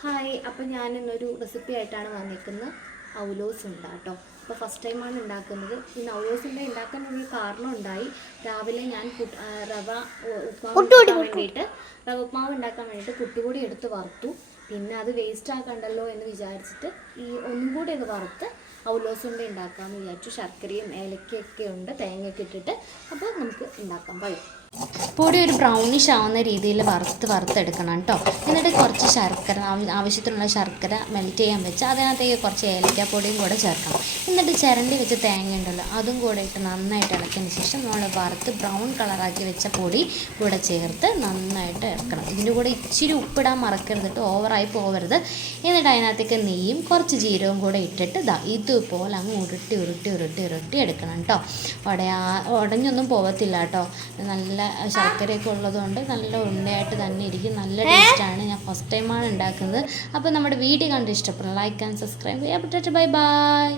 Hi, അപ്പോൾ ഞാൻ ഇന്നൊരു റെസിപ്പി ആയിട്ടാണ് വന്നിരിക്കുന്നത്. ഔലോസ് ഉണ്ട് കേട്ടോ. അപ്പോൾ ഫസ്റ്റ് ടൈമാണ് ഉണ്ടാക്കുന്നത്. ഈ ഔലോസ് ഉണ്ടാക്കാൻ ഒരു കാരണം ഉണ്ടായി. രാവിലെ ഞാൻ റവ ഉപ്മാവ് ഉണ്ടാക്കാൻ വേണ്ടിയിട്ട് പുട്ടുപൊടി എടുത്ത് വറുത്തു. പിന്നെ അത് വേസ്റ്റ് ആക്കണ്ടല്ലോ എന്ന് വിചാരിച്ചിട്ട് ഒന്നും കൂടി അത് വറുത്ത് ഔലോസ് ഉണ്ടാക്കാമെന്ന് വിചാരിച്ചു. ശർക്കരയും ഏലക്കയൊക്കെ ഉണ്ട്, തേങ്ങയൊക്കെ ഇട്ടിട്ട്. അപ്പോൾ നമുക്ക് ഉണ്ടാക്കാം. പൊടി ഒരു ബ്രൗണിഷ് ആവുന്ന രീതിയിൽ വറുത്തെടുക്കണം കേട്ടോ. എന്നിട്ട് കുറച്ച് ശർക്കര, ആവശ്യത്തിനുള്ള ശർക്കര മെൽറ്റ് ചെയ്യാൻ വെച്ച് അതിനകത്തേക്ക് കുറച്ച് ഏലക്കാപ്പൊടിയും കൂടെ ചേർക്കണം. എന്നിട്ട് ചിരണ്ടി വെച്ച് തേങ്ങ ഉണ്ടല്ലോ അതും കൂടെ ഇട്ട് നന്നായിട്ട് ഇളക്കിയതിന് ശേഷം നമ്മൾ വറുത്ത് ബ്രൗൺ കളറാക്കി വെച്ച പൊടി കൂടെ ചേർത്ത് നന്നായിട്ട് ഇറക്കണം. ഇതിൻ്റെ കൂടെ ഇച്ചിരി ഉപ്പിടാൻ മറക്കരുത് കേട്ടോ, ഓവറായി പോകരുത്. എന്നിട്ട് അതിനകത്തേക്ക് നെയ്യും കുറച്ച് ജീരകവും കൂടെ ഇട്ടിട്ട് ഇതുപോലെ അങ്ങ് ഉരുട്ടി എടുക്കണം കേട്ടോ. ഉടഞ്ഞൊന്നും പോകത്തില്ല കേട്ടോ. നല്ല ശർക്കരയൊക്കെ ഉള്ളതുകൊണ്ട് നല്ല ഉണ്ടയായിട്ട് തന്നെ ഇരിക്കും. നല്ല ടേസ്റ്റാണ്. ഞാൻ ഫസ്റ്റ് ടൈമാണ് ഉണ്ടാക്കുന്നത്. അപ്പോൾ നമ്മുടെ വീഡിയോ കണ്ട് ഇഷ്ടപ്പെടും, ലൈക്ക് ആൻഡ് സബ്സ്ക്രൈബ് ചെയ്യാം. Bye bye.